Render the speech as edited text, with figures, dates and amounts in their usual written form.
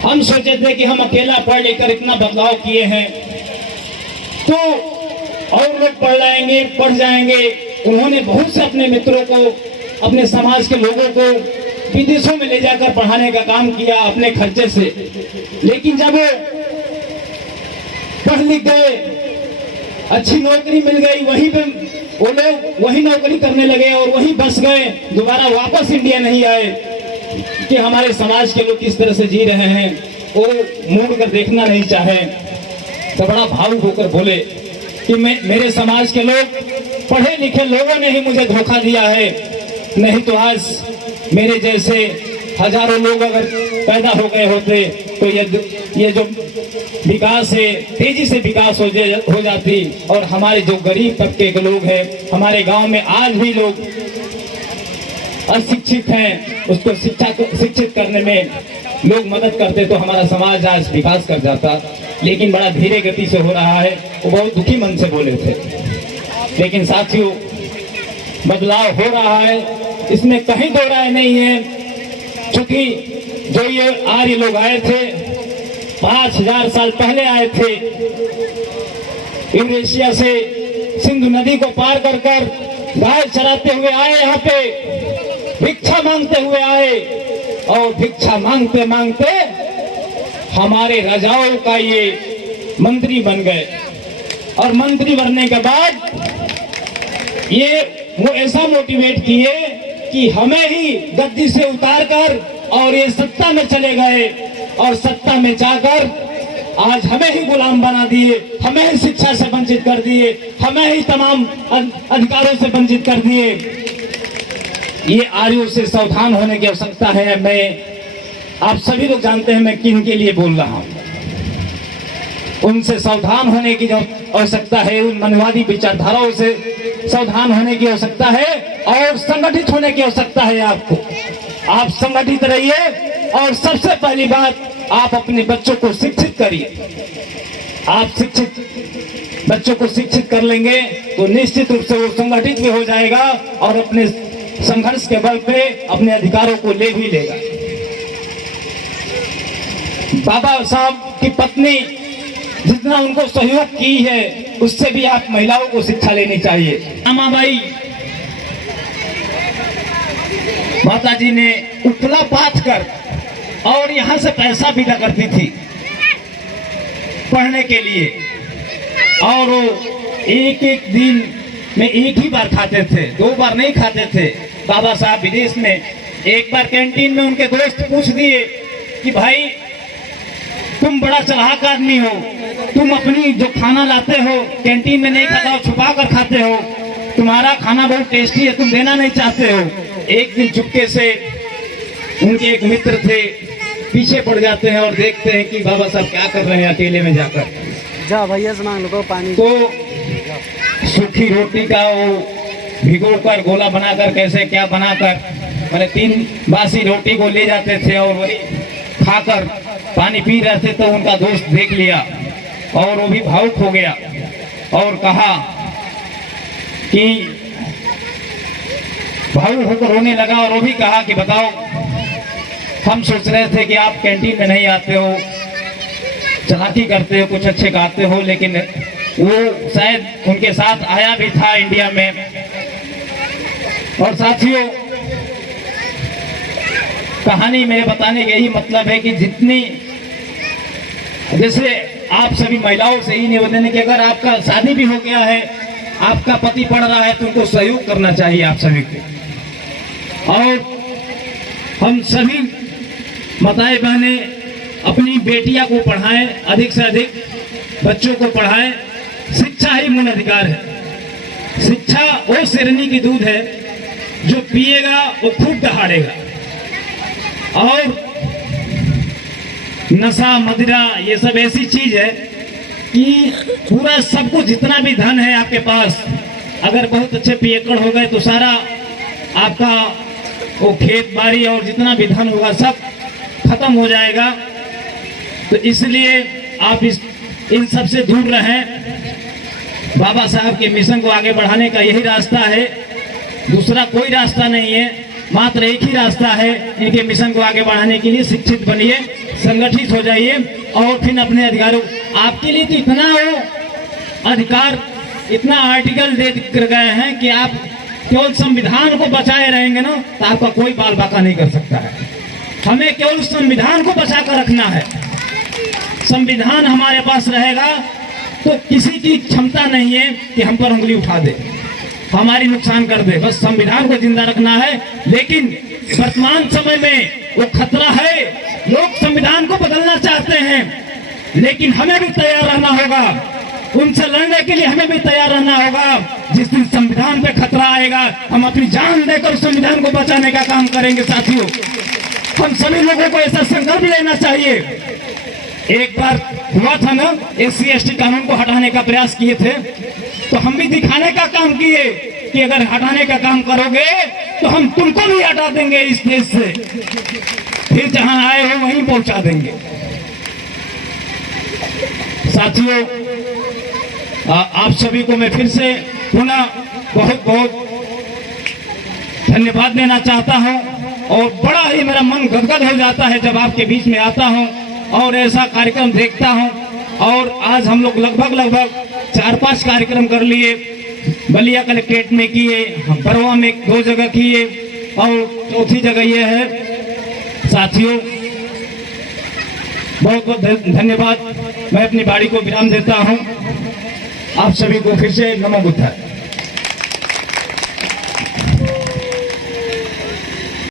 हम सोचे थे कि हम अकेला पढ़ लेकर इतना बदलाव किए हैं तो और लोग पढ़ जाएंगे। उन्होंने बहुत से अपने मित्रों को, अपने समाज के लोगों को विदेशों में ले जाकर पढ़ाने का काम किया अपने खर्चे से। लेकिन जब पढ़ लिख गए, अच्छी नौकरी मिल गई, वहीं पे वो लोग वही नौकरी करने लगे और वहीं बस गए, दोबारा वापस इंडिया नहीं आए कि हमारे समाज के लोग किस तरह से जी रहे हैं वो मुड़ कर देखना नहीं चाहे। तो बड़ा भावुक होकर बोले कि मेरे समाज के लोग, पढ़े लिखे लोगों ने ही मुझे धोखा दिया है, नहीं तो आज मेरे जैसे हजारों लोग अगर पैदा हो गए होते तो ये जो विकास है, तेजी से विकास हो जाती। और हमारे जो गरीब तबके के लोग हैं, हमारे गांव में आज भी लोग अशिक्षित हैं, उसको शिक्षित करने में लोग मदद करते तो हमारा समाज आज विकास कर जाता। लेकिन बड़ा धीरे गति से हो रहा है। वो बहुत दुखी मन से बोले थे। लेकिन साथियों, बदलाव हो रहा है, इसमें कहीं दो राय नहीं है। क्योंकि जो ये आर्य लोग आए थे, 5000 साल पहले आए थे, यूरेशिया से सिंधु नदी को पार कर गाय चराते हुए आए, यहाँ पे भिक्षा मांगते हुए आए और भिक्षा मांगते मांगते हमारे राजाओं का ये मंत्री बन गए। और मंत्री बनने के बाद ये वो ऐसा मोटिवेट किए कि हमें ही गद्दी से उतारकर और ये सत्ता में चले गए और सत्ता में जाकर आज हमें ही गुलाम बना दिए, हमें ही शिक्षा से वंचित कर दिए, हमें ही तमाम अधिकारों से वंचित कर दिए। ये आर्यों से सावधान होने की आवश्यकता है। मैं, आप सभी लोग जानते हैं मैं किन के लिए बोल रहा हूं। उनसे सावधान होने की जो आवश्यकता है, उन मनवादी विचारधाराओं से सावधान होने की आवश्यकता है और संगठित होने की आवश्यकता है। आपको, आप संगठित रहिए और सबसे पहली बात, आप अपने बच्चों को शिक्षित करिए। आप बच्चों को शिक्षित कर लेंगे तो निश्चित रूप से वो संगठित भी हो जाएगा और अपने संघर्ष के बल पे अपने अधिकारों को ले भी लेगा। बाबा साहब की पत्नी जितना उनको सहयोग की है, उससे भी आप महिलाओं को शिक्षा लेनी चाहिए। अम्माबाई माता जी ने उपला पाथ कर और यहाँ से पैसा भी न करती थी पढ़ने के लिए, और वो एक दिन में एक ही बार खाते थे, 2 बार नहीं खाते थे। बाबा साहब विदेश में एक बार कैंटीन में उनके दोस्त पूछ दिए कि भाई तुम बड़ा चालाक आदमी हो, तुम अपनी जो खाना लाते हो कैंटीन में नहीं खाता हो, छुपा कर खाते हो, तुम्हारा खाना बहुत टेस्टी है, तुम देना नहीं चाहते हो। एक दिन चुपके से उनके एक मित्र थे, पीछे पड़ जाते हैं और देखते हैं कि बाबा साहब क्या कर रहे हैं अकेले में जाकर। जा भैया से मांग लो पानी। तो सूखी रोटी का वो भिगोकर गोला बनाकर कैसे क्या बनाकर, मैंने 3 बासी रोटी को ले जाते थे और वही खाकर पानी पी रहे थे। तो उनका दोस्त देख लिया और वो भी भावुक हो गया और कहा कि भावुक होकर रोने लगा और वो भी कहा कि बताओ, हम सोच रहे थे कि आप कैंटीन में नहीं आते हो, चालाकी करते हो, कुछ अच्छे गाते हो, लेकिन वो शायद उनके साथ आया भी था इंडिया में। और साथियों, कहानी मेरे बताने का यही मतलब है कि जितनी, जैसे आप सभी महिलाओं से ही निवेदन है कि अगर आपका शादी भी हो गया है, आपका पति पढ़ रहा है, तो उनको सहयोग करना चाहिए आप सभी को। और हम सभी माताएं बहनें अपनी बेटियां को पढ़ाएं, अधिक से अधिक बच्चों को पढ़ाएं। शिक्षा ही मूल अधिकार है। शिक्षा वो शेरनी की दूध है जो पिएगा वो खूब दहाड़ेगा। और नशा, मदिरा, ये सब ऐसी चीज है कि पूरा सब कुछ, जितना भी धन है आपके पास, अगर बहुत अच्छे पियक्कड़ हो गए तो सारा आपका वो खेत बाड़ी और जितना भी धन होगा सब खत्म हो जाएगा। तो इसलिए आप इन सब से दूर रहें। बाबा साहब के मिशन को आगे बढ़ाने का यही रास्ता है, दूसरा कोई रास्ता नहीं है। मात्र एक ही रास्ता है इनके मिशन को आगे बढ़ाने के लिए। शिक्षित बनिए, संगठित हो जाइए और फिर अपने अधिकारों, आपके लिए तो इतना वो अधिकार, इतना आर्टिकल दे कर गए हैं कि आप केवल संविधान को बचाए रहेंगे ना तो आपका कोई बाल बाका नहीं कर सकता है। हमें केवल संविधान को बचा कर रखना है। संविधान हमारे पास रहेगा तो किसी की क्षमता नहीं है कि हम पर उंगली उठा दे, हमारी नुकसान कर दे। बस संविधान को जिंदा रखना है। लेकिन वर्तमान समय में वो खतरा है, लोग संविधान को बदलना चाहते हैं, लेकिन हमें भी तैयार रहना होगा। उनसे लड़ने के लिए हमें भी तैयार रहना होगा। जिस दिन संविधान पे खतरा आएगा, हम अपनी जान देकर संविधान को बचाने का काम करेंगे। साथियों, हम सभी लोगों को ऐसा संकल्प लेना चाहिए। एक बार हुआ था ना, SC/ST कानून को हटाने का प्रयास किए थे, तो हम भी दिखाने का काम किए कि अगर हटाने का काम करोगे तो हम तुमको भी हटा देंगे इस देश से, फिर जहां आए हो वहीं पहुंचा देंगे। साथियों, आप सभी को मैं फिर से पुनः बहुत बहुत धन्यवाद देना चाहता हूं और बड़ा ही मेरा मन गदगद हो जाता है जब आपके बीच में आता हूं और ऐसा कार्यक्रम देखता हूं। और आज हम लोग लगभग 4-5 कार्यक्रम कर लिए। बलिया कलेक्ट्रेट में किए, बरवा में 2 जगह किए और चौथी जगह ये है। साथियों, बहुत बहुत धन्यवाद। मैं अपनी बाड़ी को विराम देता हूं। आप सभी को फिर से नमो बुद्धाय।